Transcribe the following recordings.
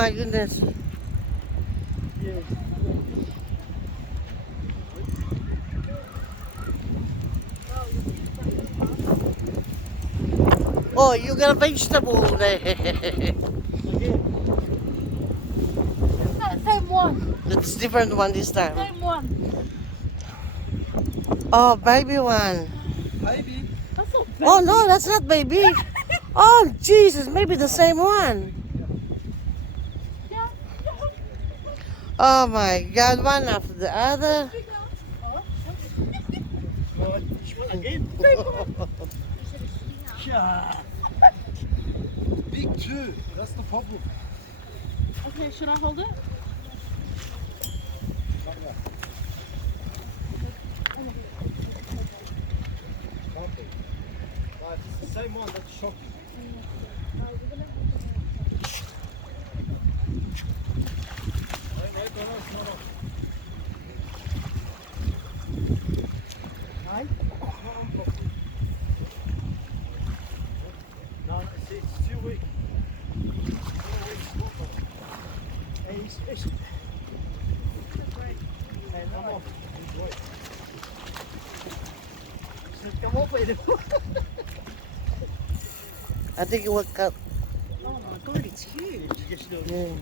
my goodness. Yeah. Oh, you got a vegetable there. Same one. It's different one this time. Same one. Oh, baby one. Maybe. That's not bad. Oh no, that's not baby. Oh Jesus, maybe the same one. Yeah. Oh my God, one after the other. Right, which one again? Yeah. Big two. That's the problem. Okay, should I hold it? Right, it's the same one that's shocking. Wait, no, it's not on. Nine? It's not on properly. No, it's too weak. Hey, it's hey, come off. Wait. He said, come off with it. I think it will cut. Oh my God, it's huge. Yes, no. Yeah.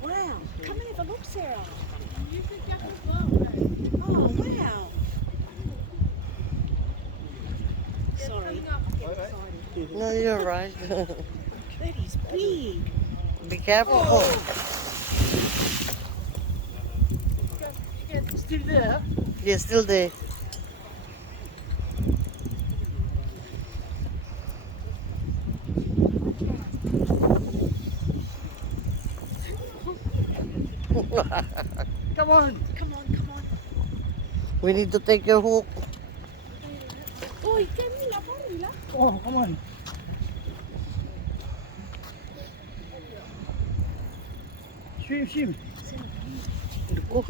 Wow. Come and have a look, Sarah. You think that as well? Oh, wow. Sorry. No, you're right. That is big. Be careful. It's still there. Yeah, still there. Come on. Come on, come on. We need to take your hook. Oh, Camila, Camila. Oh, come on. Swim, swim. Oh,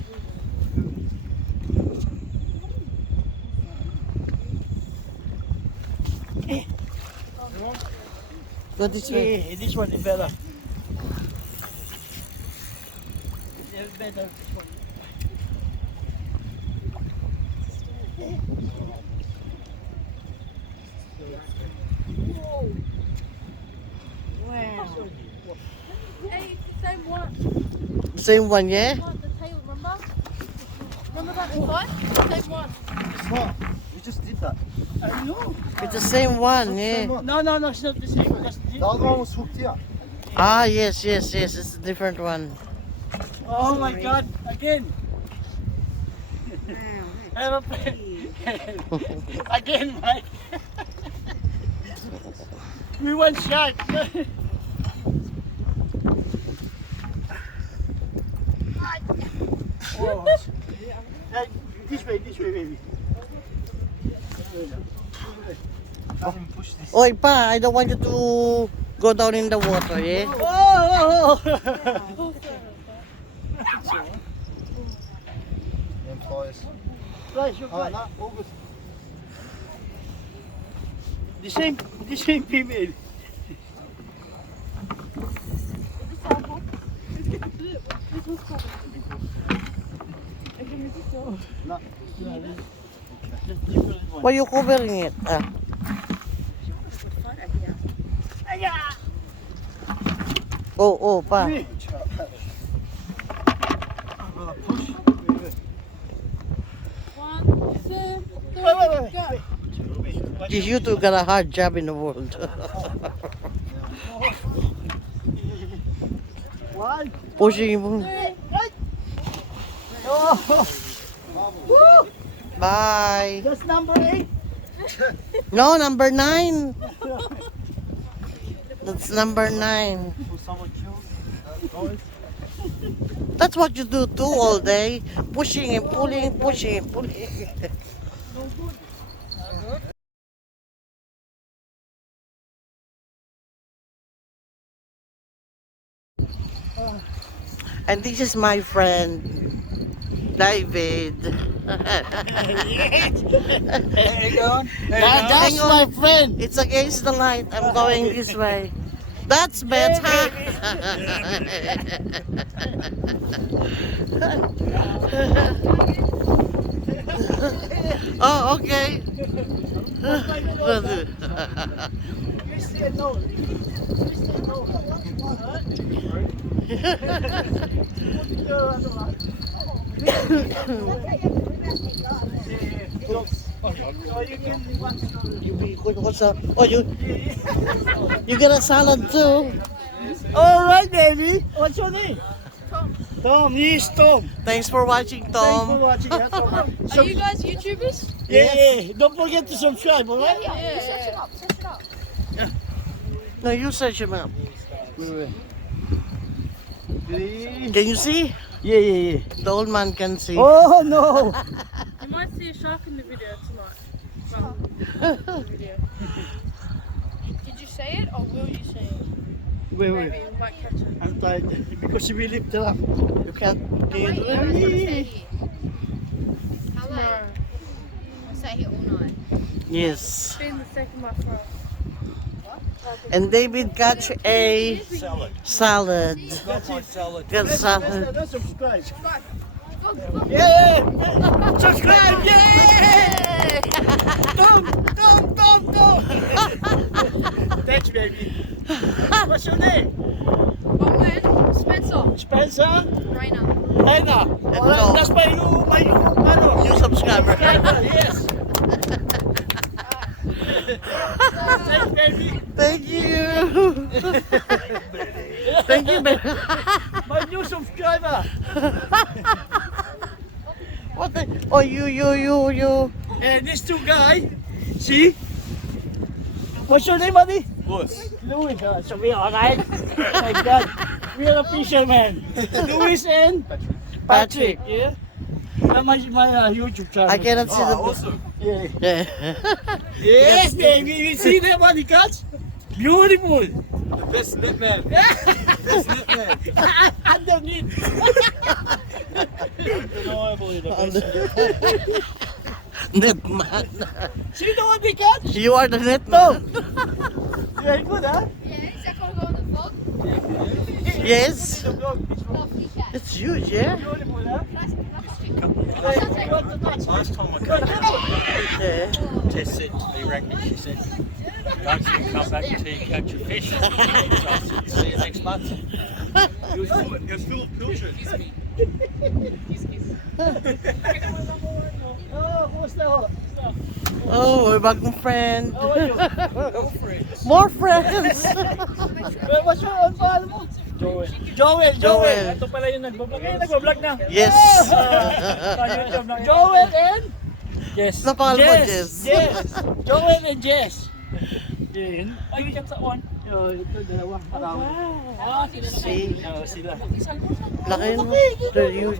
go this way. Yeah, this one is better. It's better. This one. Wow. Hey, it's the same one. Same one, yeah? What, the tail, remember? Remember that spot? Same one. It's not. You just did that. I know. It's the same one, yeah. No, it's not the same. That's the other one was hooked here. Ah, yes, yes, yes. It's a different one. Oh my God! Again. Wow, Have a that's big. again, Mike. We went shot. Oh. Hey, this way, baby. Push this. Oi, pa, I don't want you to go down in the water, yeah? Oh! Right, you're fine. The same female. No. Why you covering it? Ah. Oh, pa. Push. One, two, three, Wait. go. Geez, you two got a hard job in the world. One. Pushing him. Oh. Woo. Bye. That's number 8. No, number 9. That's number 9. Will someone choose? That's what you do too all day. Pushing and pulling, pushing and pulling. And this is my friend, David. Hang on. That's my friend. It's against the light. I'm going this way. That's better. Oh, okay. Cristiano. Oh, you get a salad too. All right, baby. What's your name? Tom. Yes, Tom. Thanks for watching, Thanks for Tom. watching. Yeah, Tom. Are you guys YouTubers? Yeah. Don't forget to subscribe, all right? Yeah. Search it up. Search it up. No, you search him up. Can you see? Yeah. The old man can see. Oh, no. You might see a shark in the video tonight. From the video. Did you say it or will you say it? Wait. Maybe we might catch it. I'm tired because we lift it up. You can't. Can you do it? No. Stay here all night. Yes. Been the second my front. And David catch a salad. That's it. Salad. Get salad. Let's subscribe. Go, go. Yeah. Subscribe. Yeah. Tom. Thanks, baby. What's your name? Owen, Spencer, Spencer. Rainer. Raina. Tom. That's my New subscriber. Yes. Thanks, baby. Thank you. Thank you, baby. My new subscriber. What the? Oh, you. And these two guys, see? What's your name, buddy? Louis. Louis. So we are right. My God, we are a fisherman. Louis and Patrick. Yeah. My YouTube channel. I cannot see the. Awesome. Yeah. Yeah. Yes, baby. You see that one, cats? Beautiful. The best net man. Best net man. Underneath. Undeniably the best. Net man. See the one, cats? You are the net No. man. Very good, huh? Yeah, is that gonna go on the vlog? Yes. Lovely cat. It's huge, yeah. Beautiful, huh? Last time I came, Yeah. Tess said, they rang me, she said, don't you come back until you catch a fish. So I said, see you next month. It was full of pilchards. Oh, kumusta? Oh, we're bagong friend. How are you? More friends. What's your pangalan mo? Joel. Joel. Ito pala yung nagbablog. Ngayon nagbablog na. Yes. Sa YouTube na. Joel and Jess. Ano pangalan mo, Jess? Joel and Jess. Yun. Ay, yung sa one. Ito, dalawa. See? Sila. Laki mo. They're huge.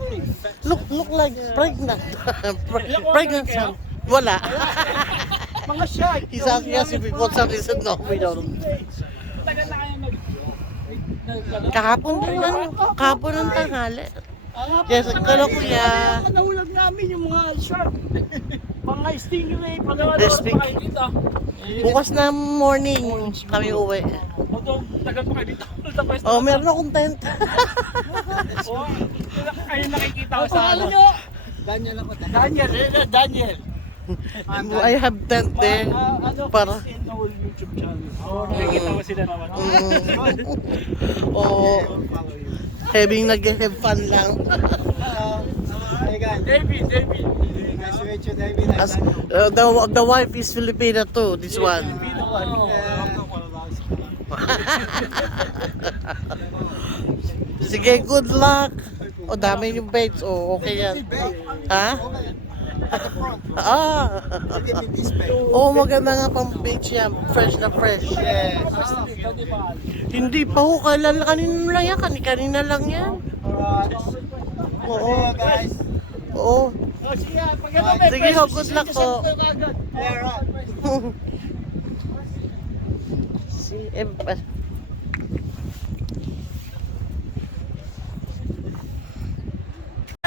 Look like pregnant. Pregnant son. Wala. Mga shark. He's asking us if we got something. He said, no, we don't. Matagal na kayo Kahapon din lang. Kahapon ng tanghali. Yes, kala ko ya. Nahulog namin yung mga shark. Mga stingray. This week. Bukas na morning kami uwi. Tagal pa kayo dito. Oh, meron akong tent. Ayun nakikita ko sa ano. Daniel ako. Daniel. I have tent there. Para. YouTube channel. Nakikita ko sila naman. Oh, having nag-have fun lang. David. Nice to meet you, David. As, the wife is Filipina too, this one. Sige, good luck. O, dami yung baits. O, okay yan. Ha? Ah. Oh, maganda nga pang baits yan. Fresh na fresh. Hindi pa ho, kailan kanina lang yan. Kanina lang yan. Oo. guys. Oo. Sige ho, good luck po. Yeah, right. Si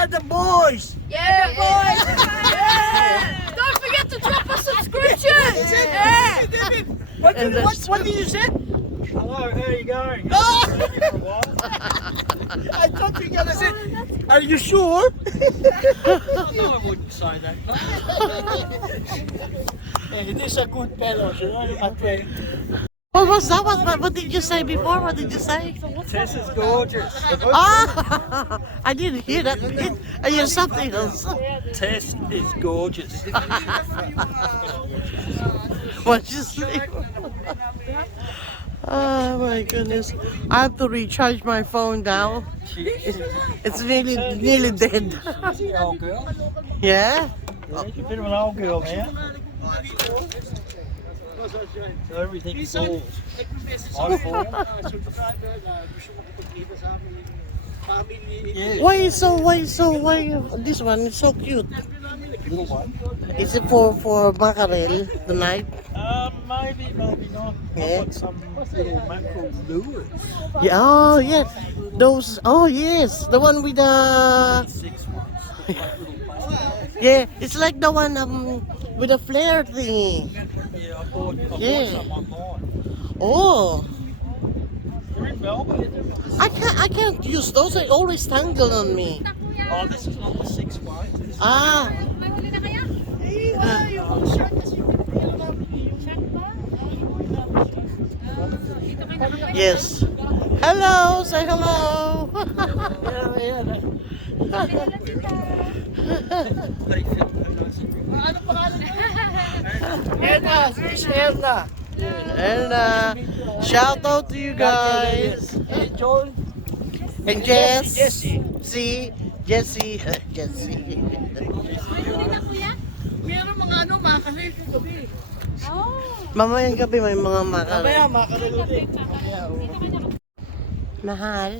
The boys! Yeah, boys! Yeah! Don't forget to drop a subscription! Yeah! What And did you say? Hello, how are you going? I thought you were going to say, are you sure? No, I wouldn't say that. Hey, this is a good fellow, you know, my friend. What was that? What did you say before? What did you say? Tess is gorgeous. Ah, I didn't hear that. I hear something else. Tess is gorgeous. What you say? Oh my goodness! I have to recharge my phone now. It's nearly dead. She's an old girl. Yeah. Yeah, she's a bit of an old girl now. So everything falls. I fall. Yeah. Why this one is so cute? Little one. Is it for mackerel tonight? Maybe not. Yeah. I've got some little mackerel lures. Yeah. Oh yes. Those. Oh yes. The one with the. 6 ones. Like little plastic. Yeah. It's like the one with the flare thingy. Yeah, I bought Yeah. some online. Oh. You're in Melbourne. I can't use those. They always tangle on me. Oh, this is not the 6 ones. This is Ah. May huli na kaya? Yung shirt kasi yung shirt ba? Yes. Hello. Say hello. They fit nice. Ano pangalan mo? Erna, Miss Erna. And shout out to you guys. Hey, Joel. And Jess. Jessie. See, Jessie. Jessie. May huli na kuya? Meron mga mga kalil kagabi. Oh. Mamayang gabi may mga makal. Mamaya, mga kalil ulit. Mahal.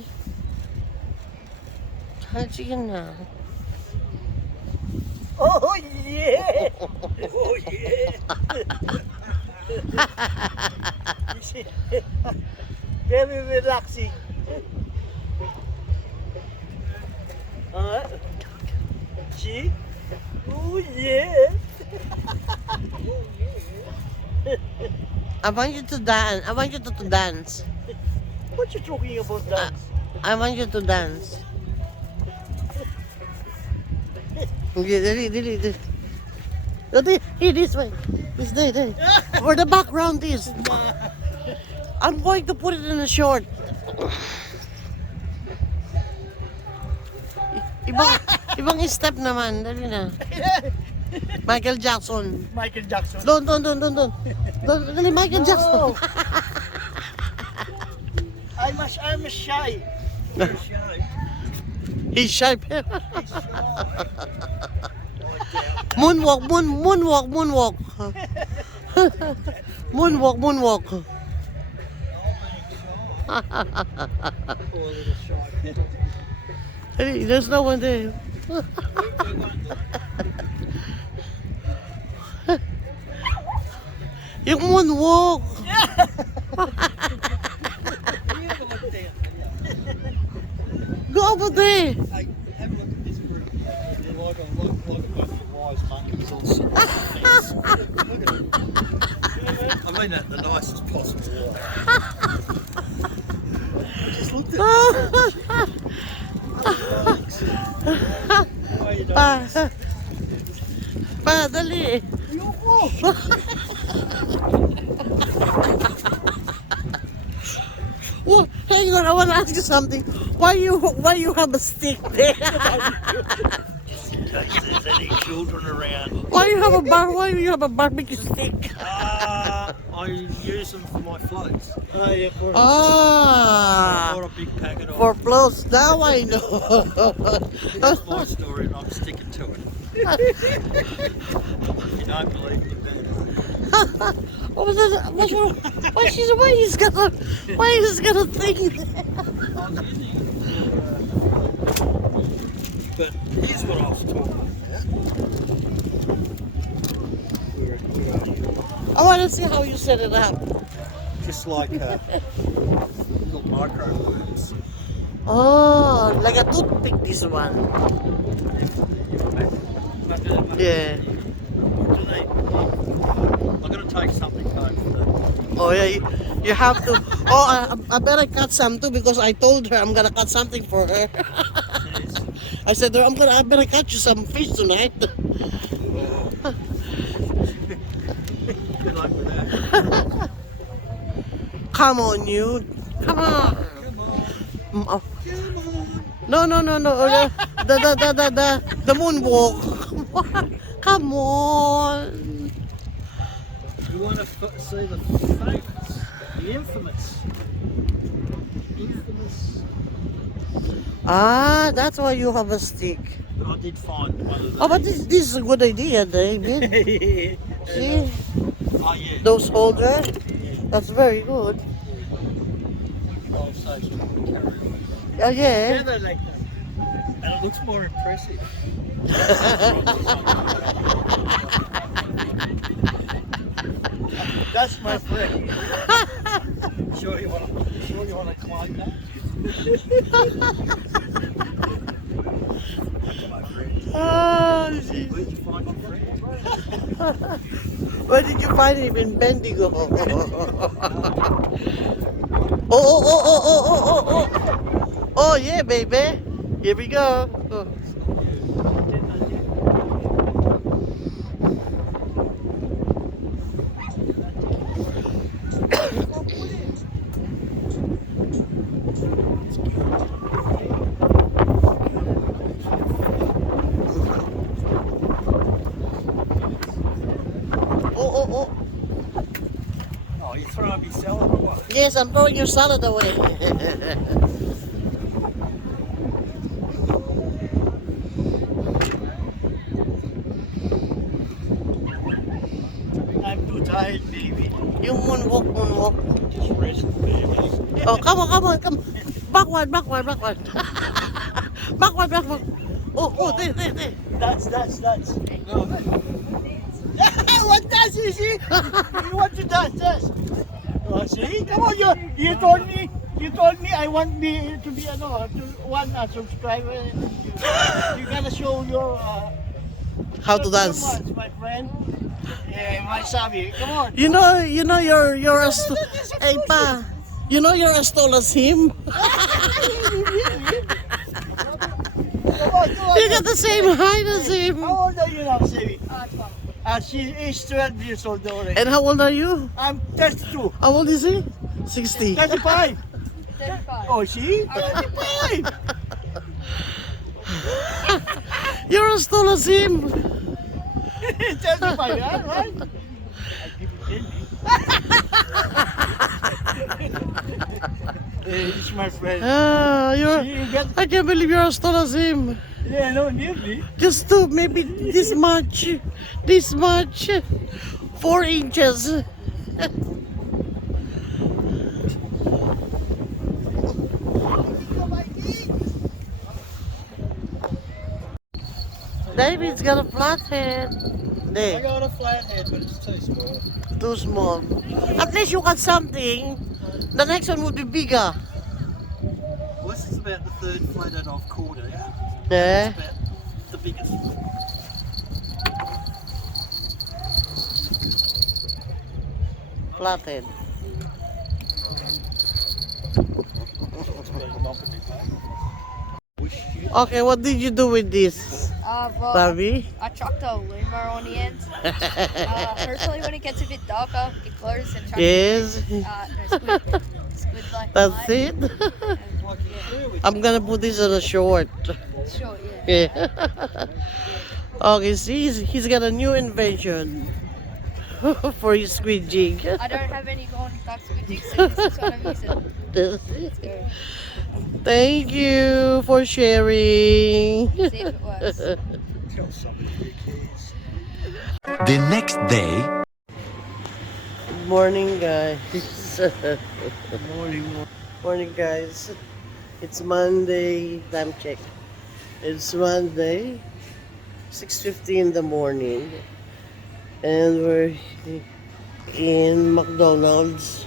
Sige na. Oh, yeah! Oh, yeah! Very relaxing. See? Oh, yeah! I want you to dance. I want you to dance. What you talking about dance? I want you to dance. Okay, dali. Here, this way. This day. Where the background is. I'm going to put it in a short. Ibang step naman. Dali na. Michael Jackson. Michael Jackson. Doon. Dali, Michael Jackson. I'm shy. He's shy. Moonwalk. Moonwalk. Hey, there's no one there. Yung moonwalk. Go over there. Hey, have a look at this group. They're like a bunch of wise monkeys all sitting on the fence. Look at them. I mean that in the nicest possible way. I just looked at them. How you doing? Pa, dali. Well, hang on, I want to ask you something. Why you have a stick there? Just in case there's any children around. Why you have a barbecue stick? I use them for my floats. Oh, yeah, of course. I Ah, bought a big packet of for floats. Now I know. That's my story and I'm sticking to it. If you don't believe me, What was it? Why he's got a thing there? I was using it for, but here's what I was talking about. Where are you? I want to see how you set it up. Just like little micro worms. Oh, like a toothpick, this one. Yeah. tonight. I'm gonna take something home for the. Oh yeah, you have to. Oh, I better cut some too because I told her I'm gonna cut something for her. I said to her, I better cut you some fish tonight. Good luck with that. Come on, you. Come on. Come on. Oh. Come on. No, no, no, no. The moonwalk. Come on. You want to see the famous, the infamous. Ah, that's why you have a stick. I did find one of those. Oh, but this is a good idea, David. See? Oh yeah. Those holders. That's very good. Oh, so it's trying to carry on. Oh, yeah. They like that. And it looks more impressive. That's my friend. Sure you want to climb that? That's my friend. Oh, jeez. Where'd you find your friend? Where did you find him in Bendigo? Oh, oh, oh, oh, oh, oh, oh, oh. Oh, yeah, baby. Here we go. Oh. Oh, oh, oh. Oh, you throwing me salad or what? Yes, I'm throwing your salad away. I'm too tired, baby. You moonwalk, moonwalk. Just rest, baby. Oh, come on, come on, come. Backward, backward, backward. Backward, backward. Oh, oh, there, there, there. That's. No. What does you see? You want to dance? Oh, see? Come on, you told me I want me to be one subscriber. You gotta show your How to dance. performance, my friend. Yeah, my sabi. Come on. You know, you're as hey pa. You know you're as tall as him. Come on. You got the same height as him. How old are you now, Sabi? She is 12 years old already. And how old are you? I'm 32. How old is he? 60. 35. 35. Oh, see? 35. You're as tall as him. 35, huh? Right? I give it 10. It's my friend. Ah, See, you get, I can't believe you're as tall as him. yeah, no, nearly. Just to maybe this much. 4 inches. David's got a flat head. I There, got a flat head, but it's too small. too small. At least you got something. The next one would be bigger. Well, this is about the third flathead I've caught out. Yeah. It's about the biggest one. Flathead. It's been knocking me back. Wish you. Okay, what did you do with this, Well, Barbie? I chucked a lemur on the end. Personally, when it gets a bit darker, it closes and chucks Yes, squid like that's it. Like you do with I'm gonna put this on a short. Sure, yeah. Yeah. Okay, see, he's got a new invention for his squid jig. I don't have any golden duck squid jigs, so this is what I'm using. Let's go. Thank you for sharing. See if it works. tell some of your kids. The next day, Good morning, guys. Morning. Morning, guys. It's Monday. Time check. It's Monday, 6:50 in the morning, and we're in McDonald's.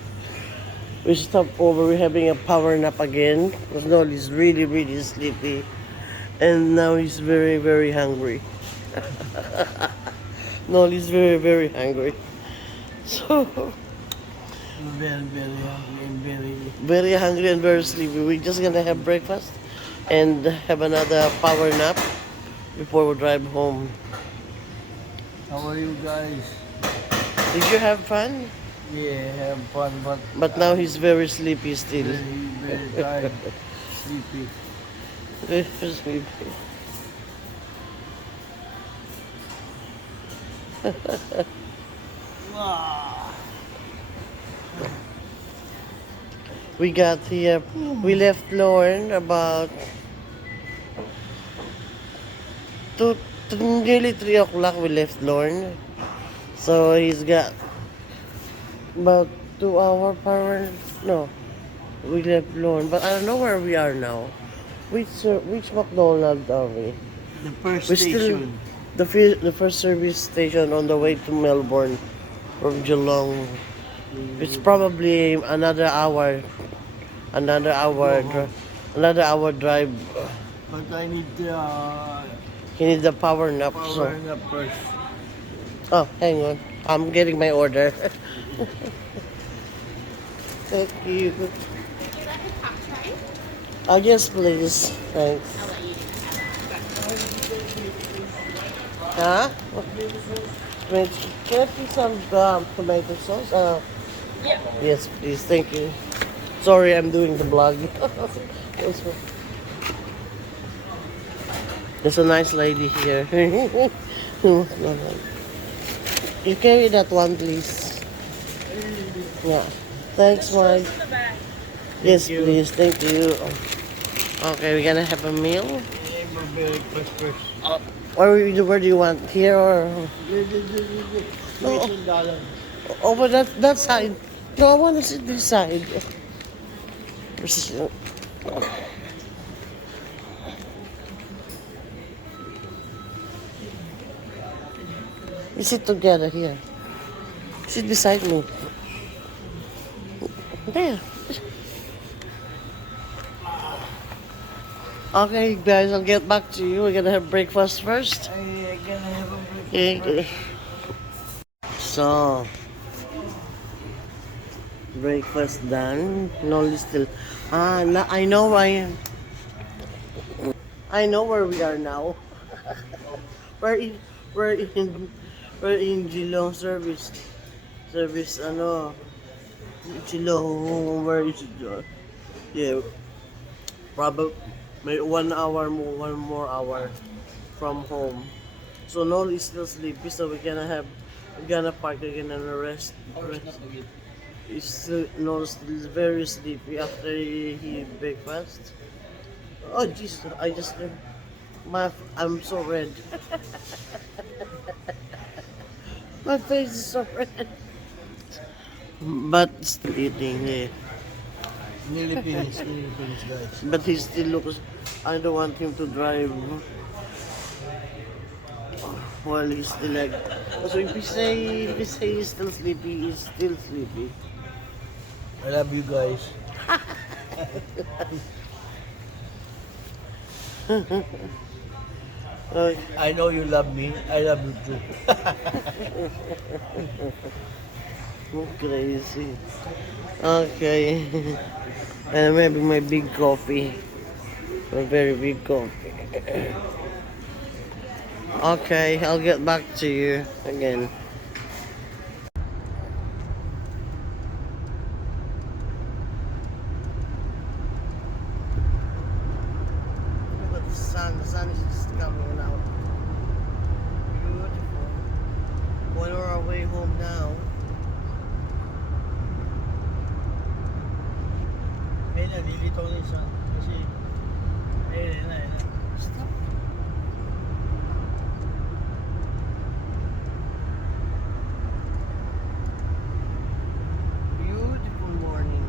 We stopped over. We're having a power nap again because Noel is really, really sleepy, and now he's very, very hungry. No, he's very, very hungry. So, Very, very hungry and very... very hungry and very sleepy. We're just gonna have breakfast and have another power nap before we drive home. How are you guys? Did you have fun? Yeah, have fun, but But now he's very sleepy still. very, very tired, sleepy. Very sleepy. Ah. We got here. We left Lorne about nearly 3 o'clock. We left Lorne, so he's got about 2 hour power. No, we left Lorne, but I don't know where we are now. Which McDonald's are we? The first We still station. the first service station on the way to Melbourne from Geelong. It's probably another hour drive. But I need He needs a power nap. So. power nap first. Oh, hang on. I'm getting my order. Thank you. Is that the top tray? Yes, please. Thanks. I'll let you do Huh? Wait, can I please some tomato sauce? Yeah. Yes, please. Thank you. Sorry, I'm doing the vlog. There's a nice lady here. You carry that one, please. Yeah. Thanks, Mike. In the back. Yes, please. Thank you. Okay, we're gonna have a meal. Breakfast first. Where do you want? Here or $18. over that side? No, I want to sit this side. We sit together here. Sit beside me. There. Okay, guys, I'll get back to you. We're gonna have breakfast first. I'm gonna have a breakfast. Okay. So, breakfast done. No, still. I know where we are now. we're in, we're in, we're in Geelong service. Ano, Geelong, where is it? Yeah, probably may 1 hour more, 1 more hour from home. So Noel is still sleepy, so we're gonna park again and rest. Noel's still very sleepy after he breakfast. Oh Jesus, I'm so red. My face is so red. But still eating, yeah. Nearly finished, guys. But he still looks. I don't want him to drive while he's still like. So if we say he's still sleepy, he's still sleepy. I love you guys. Okay. I know you love me. I love you too. Crazy. Okay. And I'm having my big coffee. A very big coffee. Okay, I'll get back to you again. Look at the sun. The sun is just coming out. Beautiful. We're on our way home now. Ayun na, nilitaw na isa. Kasi, ayun na. Stop. Beautiful morning.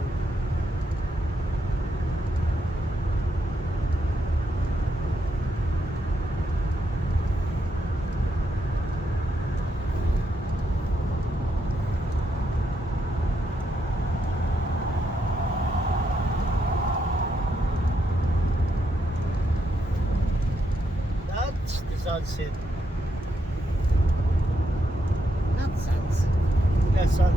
That's the sunset. son.